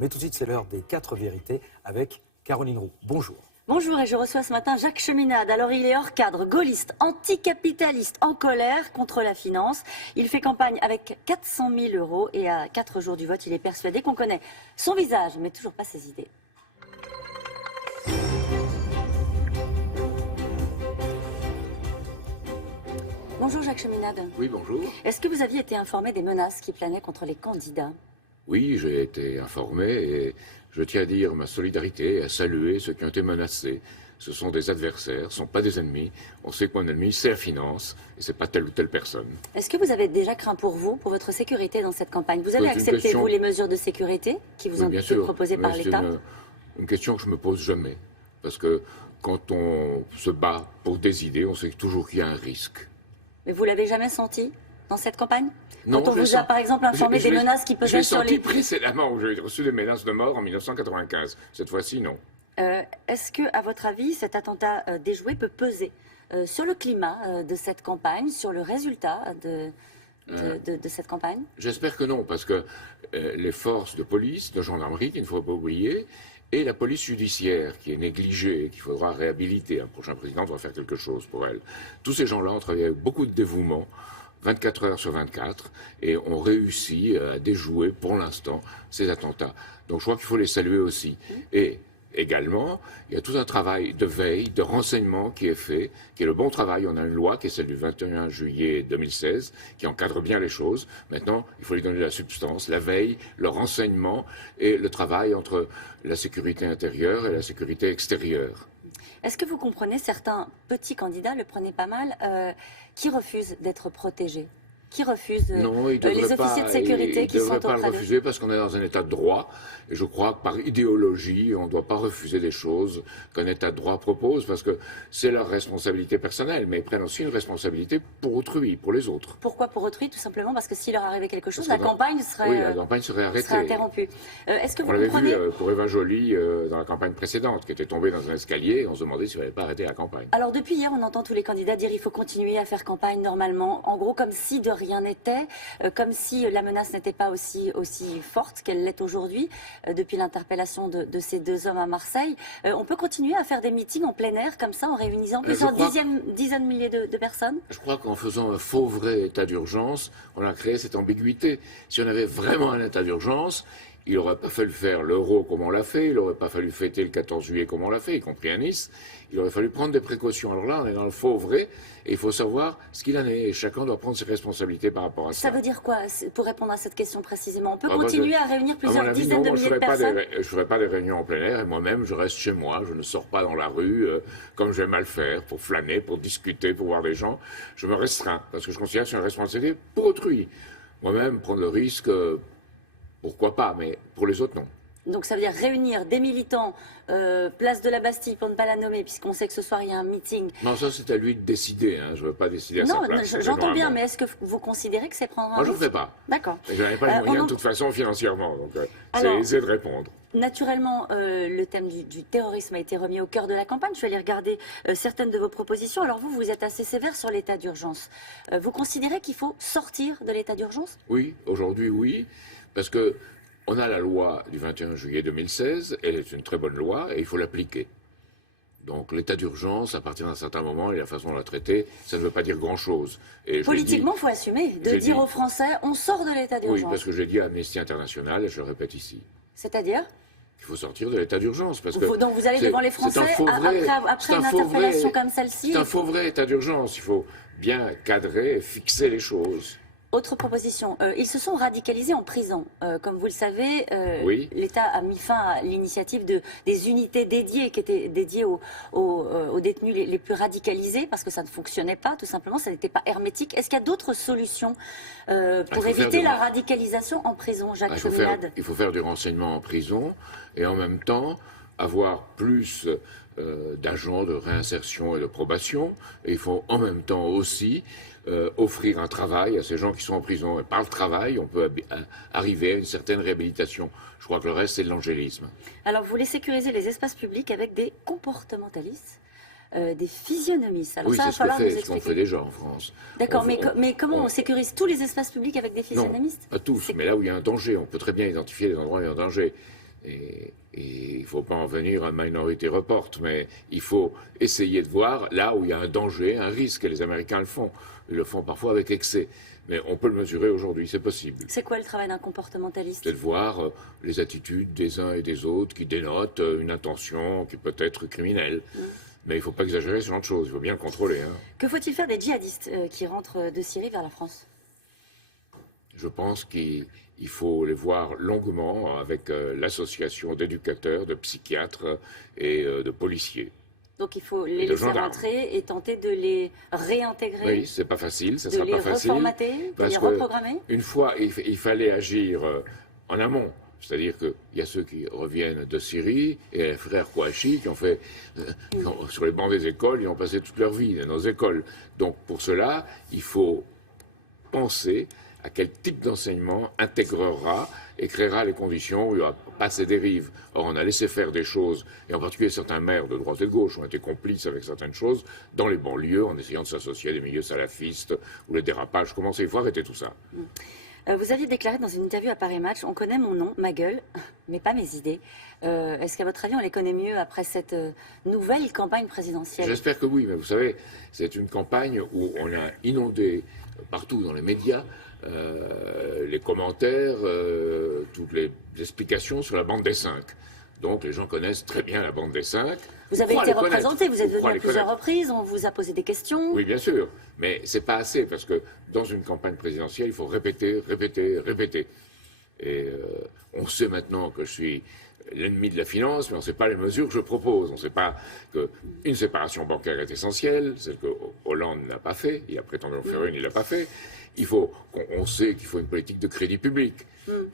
Mais tout de suite, c'est l'heure des 4 vérités avec Caroline Roux. Bonjour. Bonjour, et je reçois ce matin Jacques Cheminade. Alors il est hors cadre, gaulliste, anticapitaliste, en colère contre la finance. Il fait campagne avec 400 000 € et à 4 jours du vote, il est persuadé qu'on connaît son visage, mais toujours pas ses idées. Bonjour Jacques Cheminade. Oui, bonjour. Est-ce que vous aviez été informé des menaces qui planaient contre les candidats ? Oui, j'ai été informé et je tiens à dire ma solidarité et à saluer ceux qui ont été menacés. Ce sont des adversaires, ce ne sont pas des ennemis. On sait que mon ennemi, c'est la finance et ce n'est pas telle ou telle personne. Est-ce que vous avez déjà craint pour vous, pour votre sécurité dans cette campagne ? Vous allez accepter, vous, les mesures de sécurité qui vous ont été proposées par l'État ? C'est une question que je me pose jamais. Parce que quand on se bat pour des idées, on sait toujours qu'il y a un risque. Mais vous l'avez jamais senti dans cette campagne ? Non, quand on vous a par exemple informé des menaces qui pesaient sur les... Je l'ai senti précédemment, où j'ai reçu des menaces de mort en 1995. Cette fois-ci, non. Est-ce que, à votre avis, cet attentat déjoué peut peser sur le climat de cette campagne, sur le résultat de cette campagne ? J'espère que non, parce que les forces de police, de gendarmerie, qu'il ne faut pas oublier, et la police judiciaire, qui est négligée, qu'il faudra réhabiliter, un prochain président doit faire quelque chose pour elle. Tous ces gens-là ont travaillé avec beaucoup de dévouement, 24 heures sur 24, et ont réussi à déjouer, pour l'instant, ces attentats. Donc je crois qu'il faut les saluer aussi. Et également, il y a tout un travail de veille, de renseignement qui est fait, qui est le bon travail. On a une loi qui est celle du 21 juillet 2016, qui encadre bien les choses. Maintenant, il faut lui donner la substance, la veille, le renseignement et le travail entre la sécurité intérieure et la sécurité extérieure. Est-ce que vous comprenez certains petits candidats, le prenez pas mal, qui refusent d'être protégés ? Qui refusent les officiers de sécurité qui sont auprès d'eux ? Ils ne devraient pas le refuser parce qu'on est dans un état de droit. Et je crois que par idéologie, on ne doit pas refuser des choses qu'un état de droit propose parce que c'est leur responsabilité personnelle. Mais ils prennent aussi une responsabilité pour autrui, pour les autres. Pourquoi pour autrui ? Tout simplement parce que s'il leur arrivait quelque chose, la campagne serait arrêtée. Serait interrompue. Est-ce que vous l'avait comprenez... vu pour Eva Joly dans la campagne précédente, qui était tombée dans un escalier et on se demandait s'il n'avait pas arrêté la campagne. Alors depuis hier, on entend tous les candidats dire qu'il faut continuer à faire campagne normalement. En gros, comme si de rien n'était, comme si la menace n'était pas aussi forte qu'elle l'est aujourd'hui, depuis l'interpellation de ces deux hommes à Marseille. On peut continuer à faire des meetings en plein air, comme ça, en réunissant plusieurs dizaines de milliers de personnes ? Je crois qu'en faisant un faux vrai état d'urgence, on a créé cette ambiguïté. Si on avait vraiment un état d'urgence, il n'aurait pas fallu faire l'euro comme on l'a fait, il n'aurait pas fallu fêter le 14 juillet comme on l'a fait, y compris à Nice. Il aurait fallu prendre des précautions. Alors là, on est dans le faux vrai, et il faut savoir ce qu'il en est. Et chacun doit prendre ses responsabilités par rapport à ça. Ça veut dire quoi, pour répondre à cette question précisément ? On peut continuer à réunir plusieurs dizaines de milliers de personnes ? Je ne ferai pas des réunions en plein air, et moi-même, je reste chez moi. Je ne sors pas dans la rue, comme j'aime à le faire, pour flâner, pour discuter, pour voir des gens. Je me restreins, parce que je considère que c'est une responsabilité pour autrui. Moi-même, prendre le risque... pourquoi pas, mais pour les autres, non. Donc ça veut dire réunir des militants, place de la Bastille, pour ne pas la nommer, puisqu'on sait que ce soir il y a un meeting. Non, ça c'est à lui de décider, hein. Je ne veux pas décider à sa place. Non, j'entends bien, mais est-ce que vous considérez que c'est prendre un risque ? Moi, je ne le fais pas. D'accord. Je n'avais pas les moyens de toute façon financièrement, donc c'est aisé de répondre. Naturellement, le thème du terrorisme a été remis au cœur de la campagne. Je vais aller regarder certaines de vos propositions. Alors vous êtes assez sévère sur l'état d'urgence. Vous considérez qu'il faut sortir de l'état d'urgence ? Oui, aujourd'hui oui, parce que on a la loi du 21 juillet 2016, elle est une très bonne loi et il faut l'appliquer. Donc l'état d'urgence, à partir d'un certain moment, et la façon de la traiter, ça ne veut pas dire grand-chose. Politiquement, il faut assumer, de dire aux Français, on sort de l'état d'urgence. Oui, parce que j'ai dit à Amnesty International, et je le répète ici. C'est-à-dire ? Il faut sortir de l'état d'urgence. Donc vous allez devant les Français après une interpellation comme celle-ci. C'est un faux vrai état d'urgence. Il faut bien cadrer et fixer les choses. Autre proposition, ils se sont radicalisés en prison. Comme vous le savez, l'État a mis fin à l'initiative des unités dédiées, qui étaient dédiées aux détenus les plus radicalisés, parce que ça ne fonctionnait pas, tout simplement, ça n'était pas hermétique. Est-ce qu'il y a d'autres solutions pour éviter la radicalisation en prison, Jacques Cheminade ? Il faut faire du renseignement en prison, et en même temps, avoir plus d'agents de réinsertion et de probation. Et il faut en même temps aussi offrir un travail à ces gens qui sont en prison. Et par le travail, on peut arriver à une certaine réhabilitation. Je crois que le reste, c'est de l'angélisme. Alors, vous voulez sécuriser les espaces publics avec des comportementalistes, des physionomistes. Alors, oui, c'est ce qu'on fait déjà en France. D'accord, mais comment on sécurise tous les espaces publics avec des physionomistes ? Non, pas tous, mais là où il y a un danger, on peut très bien identifier les endroits où il y a un danger. Et il ne faut pas en venir à Minority Report, mais il faut essayer de voir là où il y a un danger, un risque, et les Américains le font. Ils le font parfois avec excès. Mais on peut le mesurer aujourd'hui, c'est possible. C'est quoi le travail d'un comportementaliste? C'est de voir les attitudes des uns et des autres qui dénotent une intention qui peut être criminelle. Mais il ne faut pas exagérer sur l'autre chose, il faut bien le contrôler. Hein. Que faut-il faire des djihadistes qui rentrent de Syrie vers la France? Je pense qu'il faut les voir longuement avec l'association d'éducateurs, de psychiatres et de policiers. Donc il faut les laisser rentrer et tenter de les réintégrer. Oui, c'est pas facile, ça ne sera pas facile. De les reformater, de les reprogrammer. Une fois, il fallait agir en amont. C'est-à-dire qu'il y a ceux qui reviennent de Syrie et les frères Kouachi qui ont fait, sur les bancs des écoles, ils ont passé toute leur vie dans nos écoles. Donc pour cela, il faut penser à quel type d'enseignement intégrera et créera les conditions où il n'y aura pas ces dérives. Or, on a laissé faire des choses, et en particulier certains maires de droite et de gauche ont été complices avec certaines choses dans les banlieues en essayant de s'associer à des milieux salafistes où le dérapage commençait. Il faut arrêter tout ça. Vous aviez déclaré dans une interview à Paris Match, on connaît mon nom, ma gueule, mais pas mes idées. Est-ce qu'à votre avis, on les connaît mieux après cette nouvelle campagne présidentielle? J'espère que oui, mais vous savez, c'est une campagne où on a inondé partout dans les médias les commentaires, toutes les explications sur la bande des 5. Donc les gens connaissent très bien la bande des 5. Vous avez été représenté, vous êtes venu à plusieurs reprises, on vous a posé des questions. Oui, bien sûr, mais c'est pas assez, parce que dans une campagne présidentielle, il faut répéter, répéter, répéter. Et on sait maintenant que je suis l'ennemi de la finance, mais on ne sait pas les mesures que je propose. On ne sait pas qu'une séparation bancaire est essentielle, celle que Hollande n'a pas fait, il a prétendu en faire une, il ne l'a pas fait. On sait qu'il faut une politique de crédit public.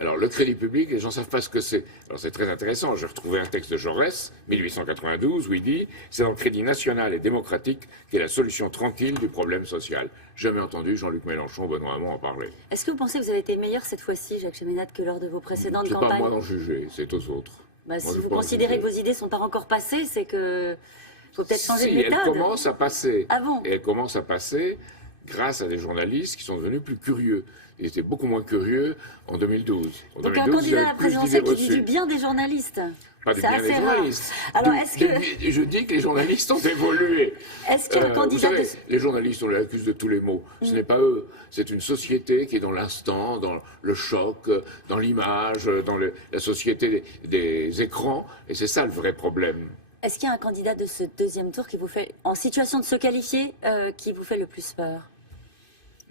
Alors le crédit public, les gens ne savent pas ce que c'est. Alors c'est très intéressant, j'ai retrouvé un texte de Jaurès, 1892, où il dit « C'est dans le crédit national et démocratique qu'est la solution tranquille du problème social ». Jamais entendu Jean-Luc Mélenchon ou Benoît Hamon en parler. Est-ce que vous pensez que vous avez été meilleur cette fois-ci, Jacques Cheminade, que lors de vos précédentes campagnes? C'est pas à moi d'en juger, c'est aux autres. Si vous considérez que vos idées ne sont pas encore passées, c'est que faut peut-être changer de méthode. Elle commence à passer. Ah bon? Et elle commence à passer grâce à des journalistes qui sont devenus plus curieux. Ils étaient beaucoup moins curieux en 2012. Donc un candidat à la présidentielle qui dit du bien des journalistes. C'est assez rare. Alors, est-ce que... Je dis que les journalistes ont évolué. Est-ce qu'il y a un candidat... Vous savez, les journalistes, on les accuse de tous les maux. Ce n'est pas eux. C'est une société qui est dans l'instant, dans le choc, dans l'image, dans la société des écrans. Et c'est ça le vrai problème. Est-ce qu'il y a un candidat de ce deuxième tour qui vous fait, en situation de se qualifier, qui vous fait le plus peur?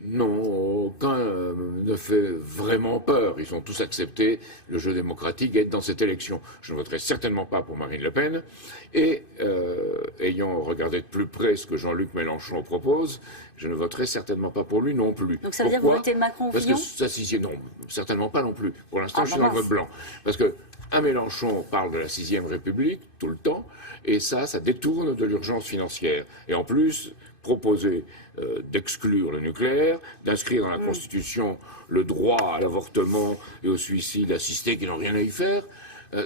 Non, aucun ne fait vraiment peur. Ils ont tous accepté le jeu démocratique et être dans cette élection. Je ne voterai certainement pas pour Marine Le Pen. Et ayant regardé de plus près ce que Jean-Luc Mélenchon propose, je ne voterai certainement pas pour lui non plus. Donc ça veut dire que vous votez Macron ou Fillon? Parce que non, certainement pas non plus. Pour l'instant, je suis dans le vote blanc. Parce que un Mélenchon parle de la 6e République tout le temps, et ça détourne de l'urgence financière. Et en plus, proposer d'exclure le nucléaire, d'inscrire dans la Constitution le droit à l'avortement et au suicide assisté qui n'ont rien à y faire,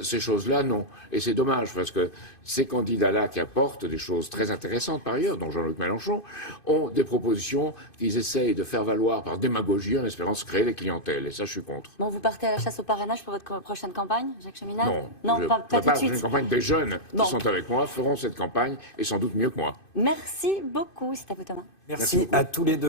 ces choses-là, non. Et c'est dommage, parce que ces candidats-là qui apportent des choses très intéressantes par ailleurs, dont Jean-Luc Mélenchon, ont des propositions qu'ils essayent de faire valoir par démagogie en espérant se créer des clientèles. Et ça, je suis contre. Bon, vous partez à la chasse au parrainage pour votre prochaine campagne, Jacques Cheminade? Non, pas tout de suite. Une campagne des jeunes qui sont avec moi feront cette campagne, et sans doute mieux que moi. Merci beaucoup, c'est à vous Thomas. Merci à tous les deux.